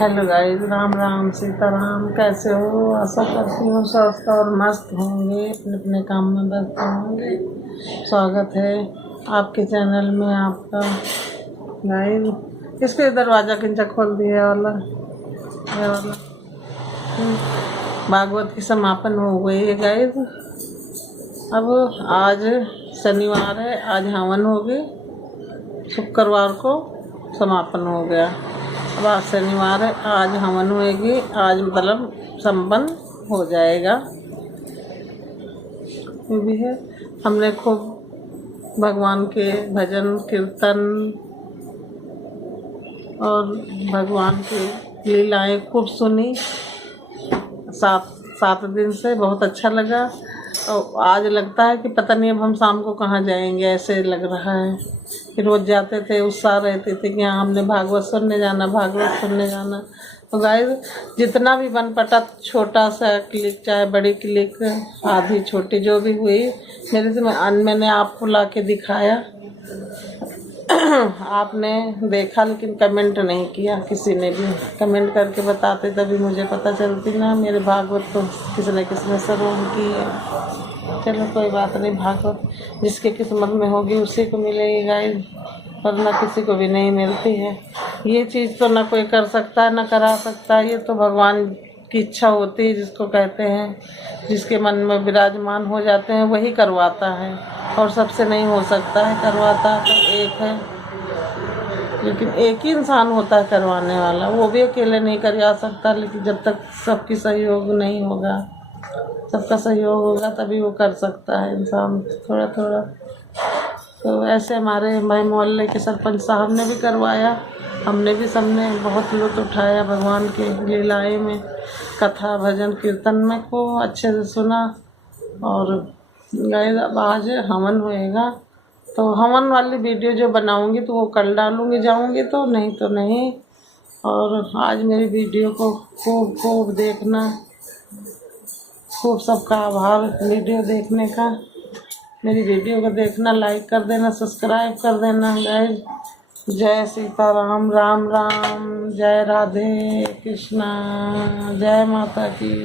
Hello guys, Ram Ram Sitaram. कैसे हो? आशा करती हूँ स्वस्थ और मस्त होंगे, अपने अपने काम में व्यस्त होंगे। स्वागत है आपके चैनल में आपका। गाइस इसके दरवाज़ा किंचा खोल दिया वाला ये वाला। भागवत की समापन हो गई है गाइस। अब आज शनिवार है, आज हवन हो गई, शुक्रवार को समापन हो गया। अब आज शनिवार है, आज हवन होएगी, आज मतलब संपन्न हो जाएगा। ये भी है, हमने खूब भगवान के भजन कीर्तन और भगवान की लीलाएं खूब सुनी। 7 दिन से बहुत अच्छा लगा। और आज लगता है कि पता नहीं अब हम शाम को कहाँ जाएंगे, ऐसे लग रहा है कि रोज़ जाते थे, उत्साह रहते थे कि हाँ हमने भागवत सुनने जाना, भागवत सुनने जाना। तो गाइस जितना भी बन पटा, छोटा सा क्लिक चाहे बड़ी क्लिक, आधी छोटी जो भी हुई मेरे से, मैंने आपको ला के दिखाया। आपने देखा लेकिन कमेंट नहीं किया, किसी ने भी कमेंट करके बताते तभी मुझे पता चलती ना मेरे भागवत तो किसने श्रवण की है। चलो कोई बात नहीं, भागवत जिसके किस्मत में होगी उसी को मिलेगी गाइस, वरना किसी को भी नहीं मिलती है। ये चीज़ तो ना कोई कर सकता है ना करा सकता है, ये तो भगवान की इच्छा होती है, जिसको कहते हैं जिसके मन में विराजमान हो जाते हैं वही करवाता है, और सबसे नहीं हो सकता है। करवाता तो एक है, लेकिन एक ही इंसान होता है करवाने वाला, वो भी अकेले नहीं करवा सकता। लेकिन जब तक सबकी सहयोग नहीं होगा, सबका सहयोग होगा तभी वो कर सकता है इंसान, थोड़ा थोड़ा। तो ऐसे हमारे मोहल्ले के सरपंच साहब ने भी करवाया, हमने भी सबने बहुत लुत्फ़ उठाया भगवान के लीलाएँ में, कथा भजन कीर्तन में को अच्छे से सुना। और गाइस अब आज हवन होएगा, तो हवन वाली वीडियो जो बनाऊंगी तो वो कल डालूंगी, जाऊंगी तो नहीं तो नहीं। और आज मेरी वीडियो को खूब खूब देखना, खूब सबका आभार वीडियो देखने का। मेरी वीडियो को देखना, लाइक कर देना, सब्सक्राइब कर देना गाइस। जय सीताराम, राम राम, जय राधे कृष्णा, जय माता की।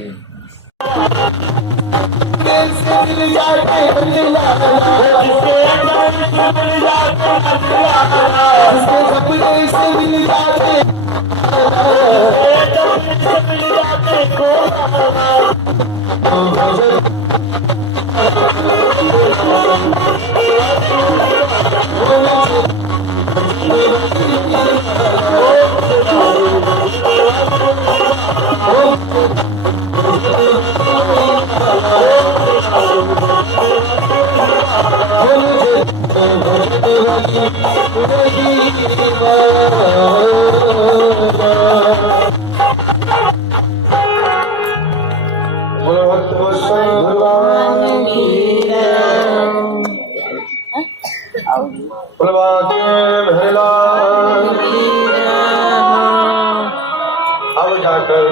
अब जाकर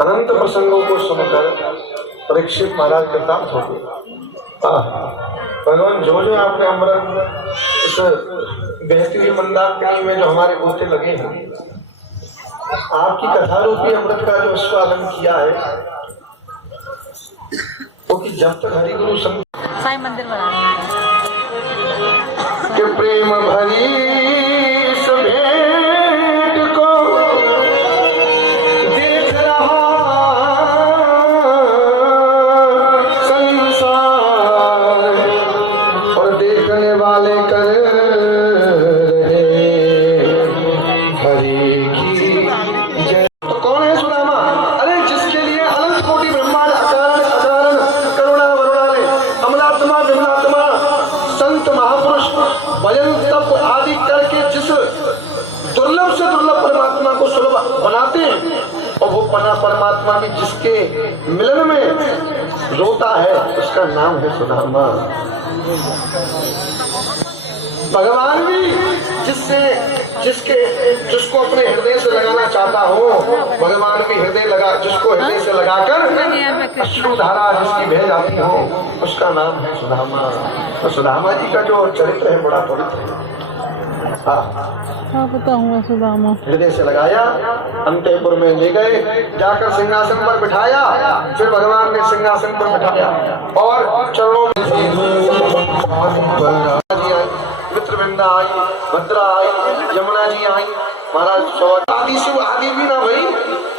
अनंत प्रसंगों को सुनकर परीक्षित महाराज के प्राप्त हो गए। भगवान जो जो आपने अमृत इस बहती हुई मंदाकिनी में जो हमारे गोते लगे हैं, आपकी कथा रूपी अमृत का जो स्वागत किया है, वो कि जब तक हरि गुरु संग साईं मंदिर बना के प्रेम भरी इस भेंट को देख रहा संसार, और देखने वाले कर रहे हरि की जय। तो कौन है सुदामा? अरे जिसके लिए अनंत कोटि ब्रह्मांड अकारण अकारण करुणा वरुणालय अमलात्मा विमलात्मा संत महापुरुष भजन तप आदि करके जिस दुर्लभ से दुर्लभ परमात्मा को सुलभ बनाते हैं, और वो परमात्मा भी जिसके मिलन में रोता है, उसका नाम है सुदामा। भगवान भी जिसको अपने हृदय से लगाना चाहता हो, भगवान भी जिसको हृदय से लगाकर अश्रुधारा जिसकी बह जाती हो, उसका नाम है सुदामा। तो सुदामा जी का जो चरित्र है बड़ा पवित्र है। हाँ, हाँ पता हुआ सुदामा। हृदय से लगाया, अंतःपुर में ले गए, जाकर सिंहासन पर बिठाया। फिर भगवान ने सिंहासन पर बिठाया और चरणों में मित्रवृंदा आई, भद्रा आई, यमुना जी आई, महाराज आदि से आदि भी ना भाई,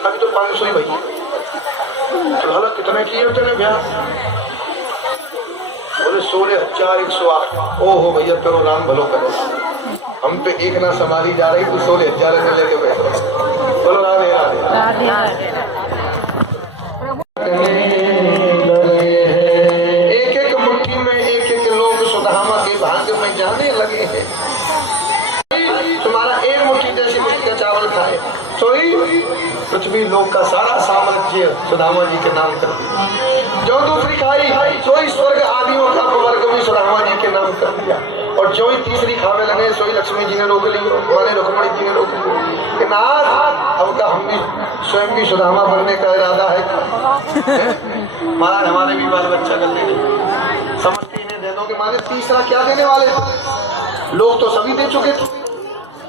अभी तो 500 ही भाई। तो कितने किए तेने ब्याह? बोले 16,108। ओहो भैया करो राम भलो करो, हम तो एक ना समाधि जा रही तो 16,000 में लेके बैठे। बोलो राधे राधे। एक एक मुट्ठी में एक एक लोग सुदामा के भाग्य में जाने लगे हैं। तुम्हारा एक मुट्ठी जैसी मिट्टी का चावल खाए तो ही पृथ्वी लोक का सारा साम्राज्य सुदामा जी के नाम कर दिया। जो दूसरी खाई तो ही स्वर्ग आदियों का वर्ग भी सुदामा जी के नाम कर दिया। और जो ही तीसरी खावे लगे सोई लक्ष्मी जी ने रोक ली, माने रुक्मणी जी ने रोक ली कि नाथ अब का हम भी स्वयं भी सुदामा बनने का इरादा है। महाराज हमारे भी बाल बच्चा कर लेंगे, समझती इन्हें दे दो कि माने तीसरा क्या देने वाले थे? लोग तो सभी दे चुके थे,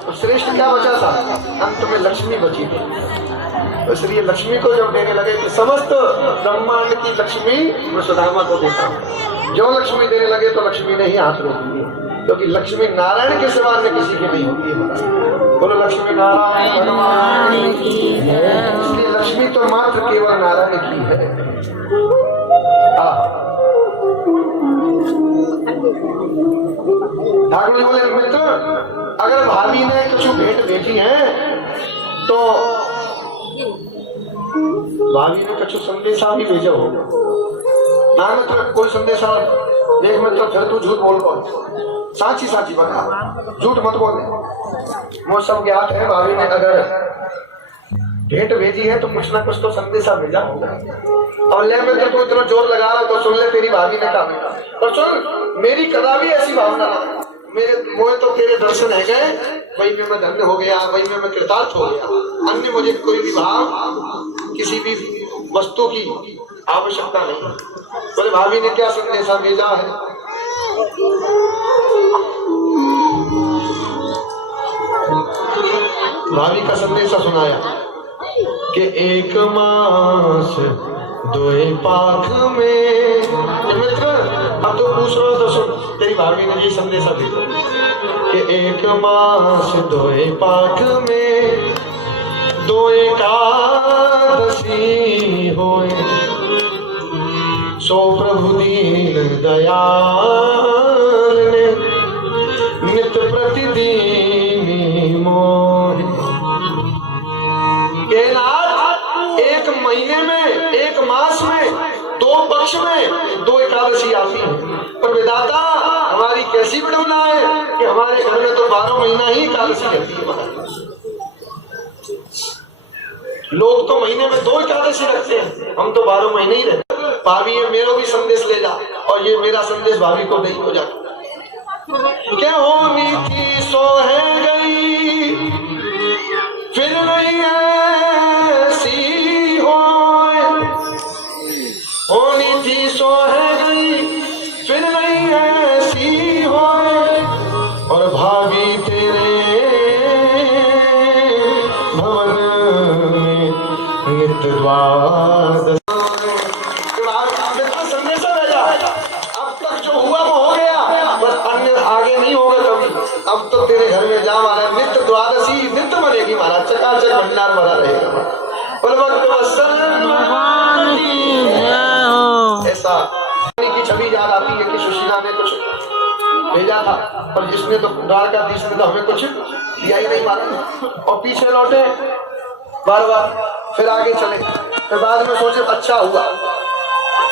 तो श्रेष्ठ क्या बचा था? अंत में लक्ष्मी बची थी। इसलिए लक्ष्मी को जब देने लगे कि समस्त ब्रह्मांड की लक्ष्मी मैं सुदामा को देता हूँ। जो लक्ष्मी देने लगे तो लक्ष्मी ने ही हाथ रोक दिए, क्योंकि लक्ष्मी नारायण के सिवा अन्य किसी की नहीं होती है। बोलो लक्ष्मी नारायण भगवान की। इसलिए लक्ष्मी तो मात्र केवल नारायण की है। ठाकुर जी बोले मित्र, अगर भाभी ने कुछ भेंट भेजी है तो भाभी ने कुछ संदेशा भी भेजा हो ना मित्र, कोई संदेशा देख मित्र, फिर तू झूठ बोल कौन, साची साची बता, झूठ मत बोल। वो सब ज्ञात है, भाभी ने अगर भेंट भेजी है तो कुछ ना कुछ तो संदेशा भेजा होगा। और ले मित्र तू इतना जोर लगा रहा तो सुन ले, तेरी भाभी ने कहा। पर सुन, मेरी कदा भी ऐसी भावना ना, मेरे मोह तो तेरे दर्शन है गए, वही में मैं धन्य हो गया, वही में मैं कृतार्थ हो गया। अन्य मुझे कोई भी भाव किसी भी वस्तु की आवश्यकता नहीं। बोले भाभी ने क्या संदेशा भेजा है? भाभी का संदेशा सुनाया कि एक मास दोए पाख में। मित्र अब तो पूछ रहा तो सुन, तेरी भाभी ने ये संदेशा भेजा कि एक मास दोए पाख में दो एकादशी होए, सो प्रभु दीन दयाल ने नित प्रतिदिन मोह। एक महीने में, एक मास में, 2 पक्ष में 2 एकादशी आती है। पर विधाता हमारी कैसी विडंबना है कि हमारे घर में तो 12 महीना ही एकादशी रहती है। लोग तो महीने में 2 एकादशी रखते हैं, हम तो 12 महीने ही रहते। भाभी ये मेरा भी संदेश ले जा, और ये मेरा संदेश भाभी को नहीं हो जाता। क्या होनी थी सो है गई, फिर नहीं ऐसी होनी थी सो है गई, फिर नहीं ऐसी होए। और भाभी तेरे भवन में नित्य द्वादश। संदेशा भेजा, अब तक जो हुआ वो हो गया, बस अन्य आगे नहीं होगा कभी। अब तो तेरे घर में जा महाराज, नित्य द्वादशी नित्य बनेगी महाराज, चकाचक भंडार भरा रहेगा। ऐसा की छवि याद आती है कि सुशीला ने कुछ भेजा था, पर जिसने तो द्वारकाधीश ने तो हमें कुछ दिया ही नहीं मालूम। और पीछे लौटे बार बार, फिर आगे चले, फिर बाद में सोचे अच्छा हुआ।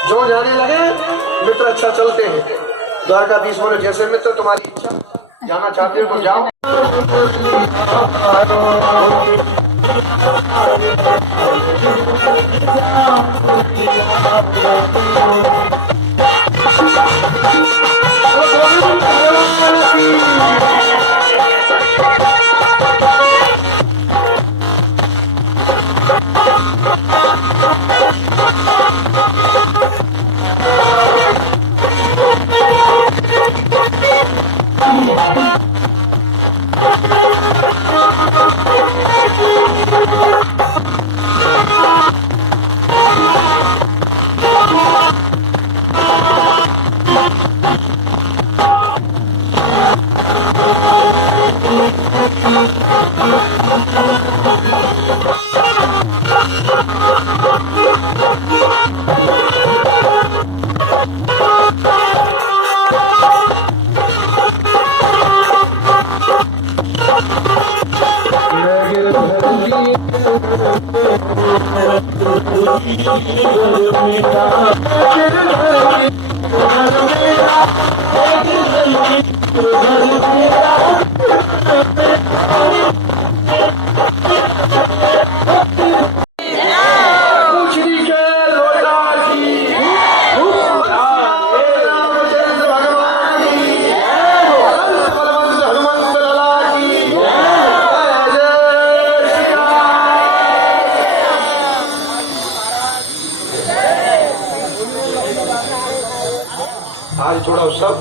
जो जाने लगे मित्र अच्छा चलते हैं। द्वारकाधीश बोले जैसे मित्र तुम्हारी इच्छा, जाना चाहते हो तो जाओ। पूछड़ी के लोटा की रामचंद्र भगवान की बलवंत हनुमंत लाला की जय श्री राम। आज थोड़ा उत्सव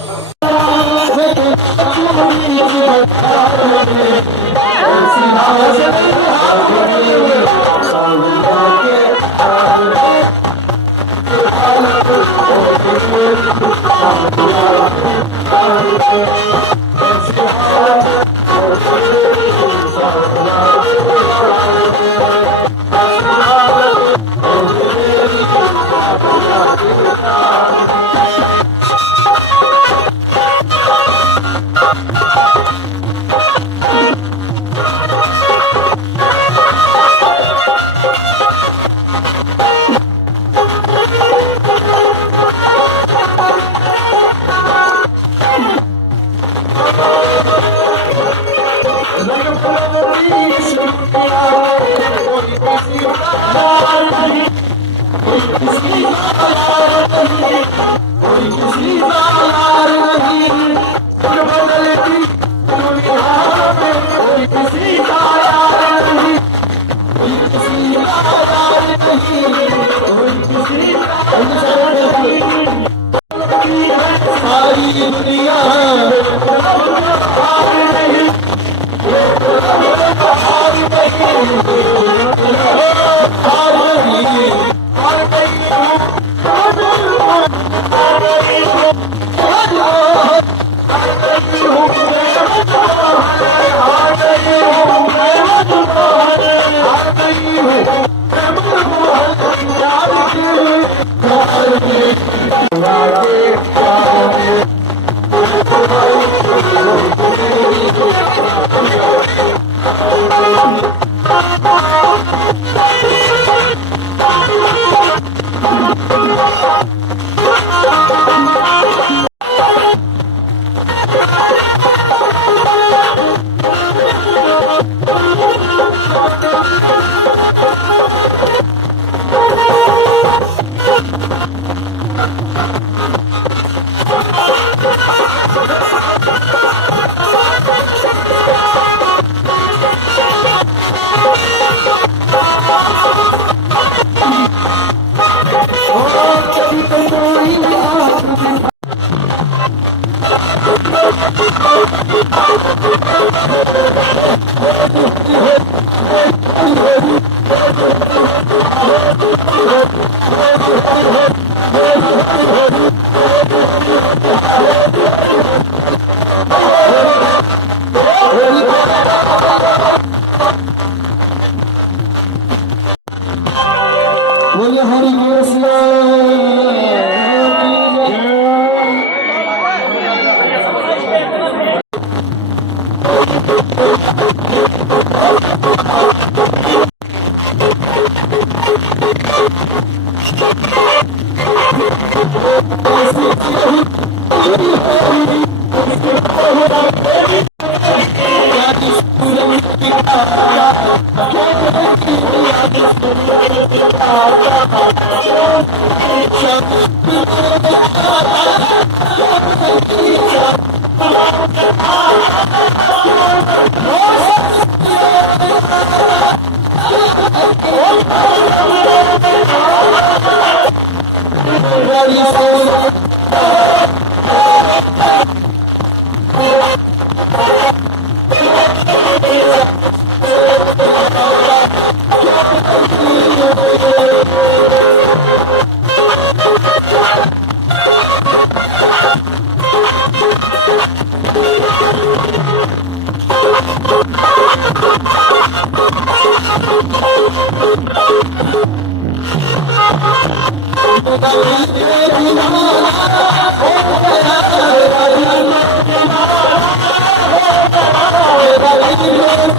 बोलिए हरि कृष्ण Thank you.